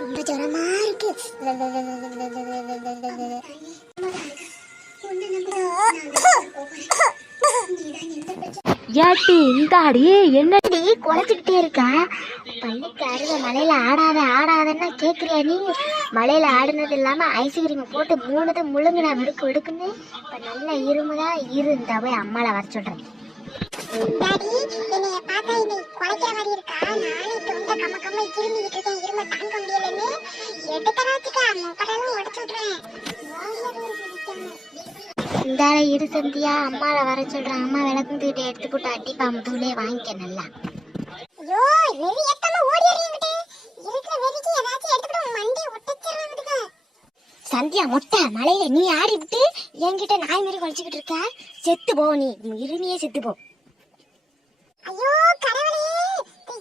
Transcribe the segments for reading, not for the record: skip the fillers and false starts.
ரொம்ப ஜரமா இருக்கு. ஏட்டி இந்த அடி என்னடி குறைச்சிக்கிட்டே இருக்கா? பள்ளிக்கு அருக மலையில ஆடாத ஆடாதன்னா கேக்குறியா நீ? மலையில ஆடுனது இல்லாம ஐஸ்கிரீம் போட்டு 3 முழுங்குனா வெடுக்கு வெடுக்குன்னு இப்ப நல்ல இருமுதான் இருந்தா போய் அம்மால வர சொல்றேன். டாடி என்னைய பார்த்தா என்னை குறைக்கிற மாதிரி இருக்கா? நானே தொண்டை கம்ம கம்ம இருமிக்கிட்டு இருக்கேன். இரும தாங்க முடியலன்னு எடுத்தராச்சுக்கா மூக்கடெல்லாம் உடச்சு விட்டுறேன். இந்தால இரு சந்தியா, அம்மால வர சொல்றேன். அம்மா விளக்குங்கிட்ட எடுத்து போட்டு அடிப்பா முதலே வாங்கிக்க நல்லா. ஐயோ வெறி ஏத்தாம ஓடி ஏறிங்கிட்டு இருக்கிற வெறிக்கு ஏதாச்சும் எடுத்துட்டு மண்டி ஒட்டச்சிரறதுக்கு. சந்தியா மொட்டை மலையில நீ ஆடி விட்டு என்கிட்ட நாய் மாதிரி குளிச்சுக்கிட்டு இருக்க. செத்து போ நீ, இருமியே செத்து போ. ஐயோ கடவுளே,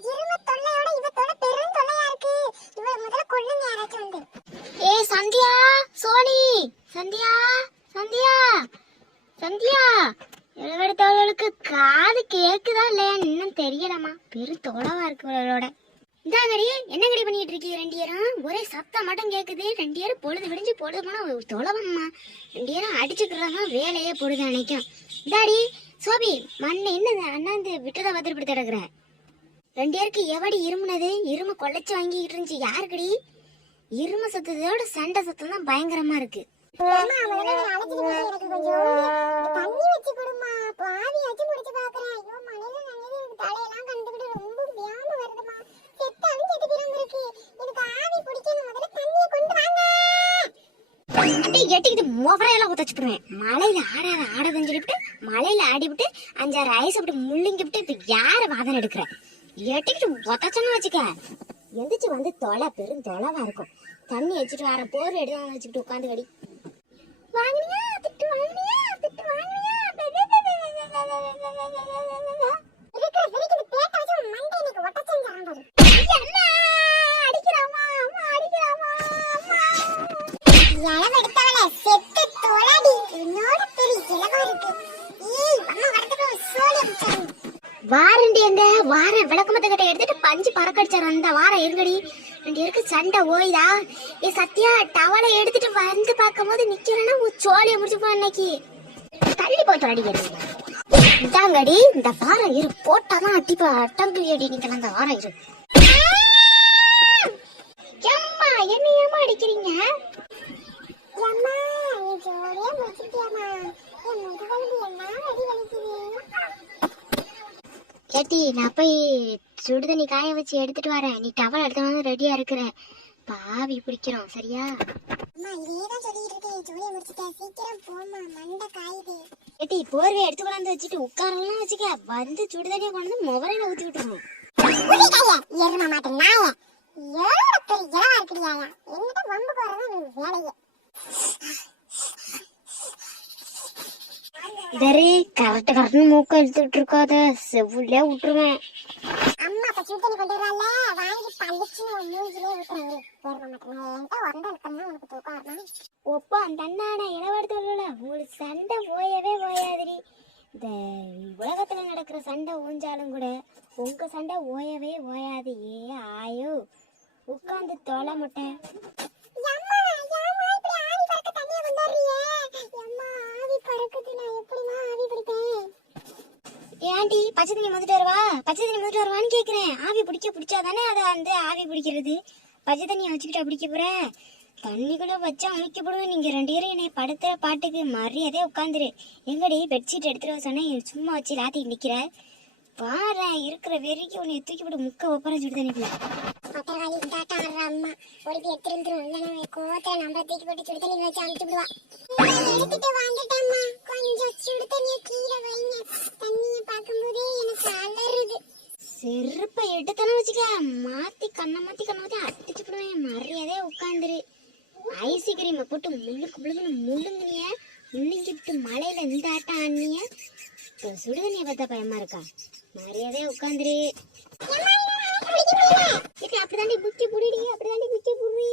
இரும தொல்லையோட இவ தொல்லை பெரும் தொல்லையா இருக்கு. இவ முதல்ல கொல்லுங்க யாராச்சும் வந்து. ஏய் சந்தியா, சோனி, சந்தியா, சந்தியா, சந்தியா, எழுவெடுத்தவளுக்கு காது கேக்குதா இல்லையா இன்னும் தெரியலமா. பெரும் தொலைவா இருக்கு அவளோட. இந்தாங்கடி என்னங்கடி பண்ணிட்டு இருக்கீங்க 2 பேரும்? ஒரே சத்தம் மட்டும் கேக்குது. 2 பேரும் பொழுது விடிஞ்சு பொழுது போனா தொலைவம்மா. 2 பேரும் அடிச்சுக்கிறதா வேலையே பொழுது அன்னைக்கும். இந்தாடி சோபி மண்ணு என்ன அண்ணாந்து விட்டதை பத்திரப்படி கிடக்குற. 2 பேருக்கு எவடி இருமுனது? இரும கொள்ளைச்சு வாங்கிட்டு இருந்துச்சு யாருக்குடி? இரும சத்தத்தோட சண்டை சத்தம் தான் பயங்கரமா இருக்கு. மலையில ஆடாதன்னு சொல்லிவிட்டு மலையில ஆடி விட்டு 5-6 ஐஸ் அப்படி முள்ளிங்கி விட்டு இப்ப யார வாதனை எடுக்கிற? எட்டிக்கிட்டு ஒத்தச்சோன்னு வச்சுக்க. எந்திரிச்சு வந்து தொலை பெரும் தொலைவா இருக்கும். தண்ணி வச்சுட்டு வர போர் எடுத்து வச்சுக்கிட்டு உட்காந்து கடி. வாங்கினியா திட்டு வாங்கினியா திட்டு வாங்கினியா வாரண்டி எங்க வார விளக்கமத்துக்கிட்ட எடுத்துட்டு பஞ்சு பறக்கடிச்சார். அந்த வாரம் இருங்கடி 2 பேருக்கு சண்டை ஓய்தா? ஏ சத்யா டவலை எடுத்துட்டு வந்து பார்க்கும் போது நிக்கிறேன்னா சோழிய முடிச்சு போ. அன்னைக்கு தள்ளி போய் அடிக்கிறது இதாங்கடி. இந்த வாரம் இரு போட்டாதான் அடிப்பா அட்டங்குழி அடி. நீங்க அந்த வாரம் இரு. ஏம்மா என்ன ஏமா அடிக்கிறீங்க? கேட்டி நான் போய் சுடு தண்ணி காய வச்சு எடுத்துட்டு வரேன். நீ டவல் எடுத்து வந்து ரெடியா இருக்கிற. பாவி பிடிக்கிறோம் சரியா? கேட்டி போர்வை எடுத்து கொண்டாந்து வச்சுட்டு உட்காரலாம் வச்சுக்க. வந்து சுடு தண்ணியை கொண்டு வந்து முகரையில ஊத்தி விட்டுருவோம். இதரி கரெக்ட் கரெக்ட் மூக்க இழுத்துட்டு இருக்காத செவ்வுல விட்டுருவேன். அம்மா அப்ப சுடு தண்ணி கொண்டு வரல வாங்கி பழிச்சு மூஞ்சிலே விட்டுறேன். உனக்கு தூக்கம் வரணும். ஒப்பா அந்த அண்ணாடா இளவடுத்து வரல. உங்களுக்கு சண்டை போயவே போயாதிரி. இந்த உலகத்துல நடக்கிற சண்டை ஓஞ்சாலும் கூட உங்க சண்டை ஓயவே ஓயாது. ஏ ஆயோ உட்காந்து தொலை முட்டை. ஏன்டி பச்சை தண்ணி மொதட்டு வருவா? பச்சை தண்ணி மொதட்டு வருவான்னு கேக்குறேன். ஆவி பிடிச்சாதானே அதை அந்த ஆவி பிடிக்கிறது. பச்சை தண்ணியை வச்சுக்கிட்டா பிடிக்க போற? தண்ணி கூட வச்சா அமுக்க போடுவேன். நீங்க 2 பேரும் என்னை படுத்துற பாட்டுக்கு மரியாதையே உட்காந்துரு. எங்கடி பெட்ஷீட் எடுத்துட்டு சொன்னேன் சும்மா வச்சு லாத்தி நிக்கிற. பாரு இருக்கிற வெறிக்கு உன்னை தூக்கி போட்டு முக்க ஒப்பற சுடு தண்ணிக்குள்ள. பத்திரகாளி தாத்தா அம்மா ஒருத்தி எடுத்துருந்துரும். இல்லைன்னா கோத்தை நம்ம தூக்கி போட்டு சுடு தண்ணி வச்சு அழிச்சு விடுவா. எடுத்துட்டு வந்துட்டம்மா கொஞ்சம் சுடு தண்ணியை கீழே வைங்க. தண்ணியை பார்க்கும்போதே எனக்கு அலறுது. செருப்பை எடுத்தானே வச்சுக்க. மாத்தி கண்ணை மாத்தி அடிச்சு போடுவேன். மரியாதையே உட்காந்துரு. ஐஸ்கிரீமை போட்டு முள்ளுக்கு முள்ளுங்கினிய முள்ளுங்கிட்டு மலையில இந்த ஆட்டம் ஆனிய. சுடுதண்ணியை பார்த்தா பயமா இருக்கா? மரியாதையே உட்காந்துரு. அப்படிதாண்டி புக்கி புடிடி. அப்படிதாண்டி புக்கி புடி.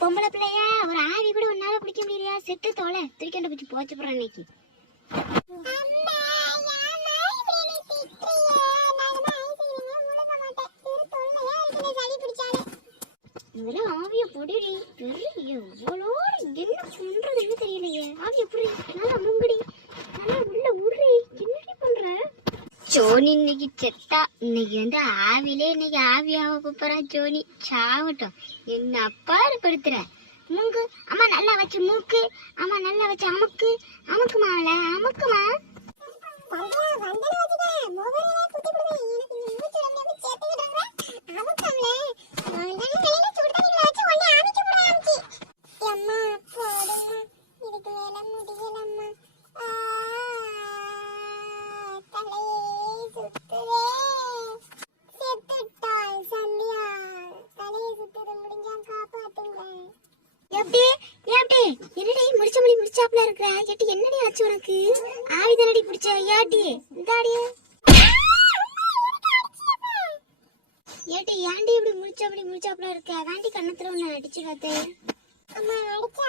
பொம்பளை பிள்ளையா ஒரு ஆவி கூட உன்னால பிடிக்க முடியலையா? செத்து தோலை தூக்கிண்டு பிடிச்சி போச்சு போறான் இன்னைக்கு. இதெல்லாம் ஆவிய பொடிடி பெரிய எவ்வளோ என்ன பண்றதுன்னு தெரியலையே. ஆவிய பொடி நல்லா முங்கடி நல்லா உள்ள உருறி என்னடி பண்ற? ஜோனி இன்னைக்கு செத்தா. இன்னைக்கு வந்து ஆவிலே இன்னைக்கு ஆவியாக போறா ஜோனி. சாவட்டும். என்ன அப்பா படுத்துற மூங்கு. அம்மா நல்லா வச்சு மூக்கு. அம்மா நல்லா வச்சு அமுக்கு. அமுக்குமா அவள அமுக்குமா. முடிச்சாப்ல இருக்கிற எட்டி என்னடி ஆச்சு உனக்கு? ஆவிதானடி பிடிச்ச ஏட்டி இந்தாடியே ஏட்டி ஏன்டி இப்படி முடிச்சாப்ல இருக்க? அதாண்டி கண்ணத்துல ஒண்ணு அடிச்சு பார்த்தேன். அம்மா அடிச்சா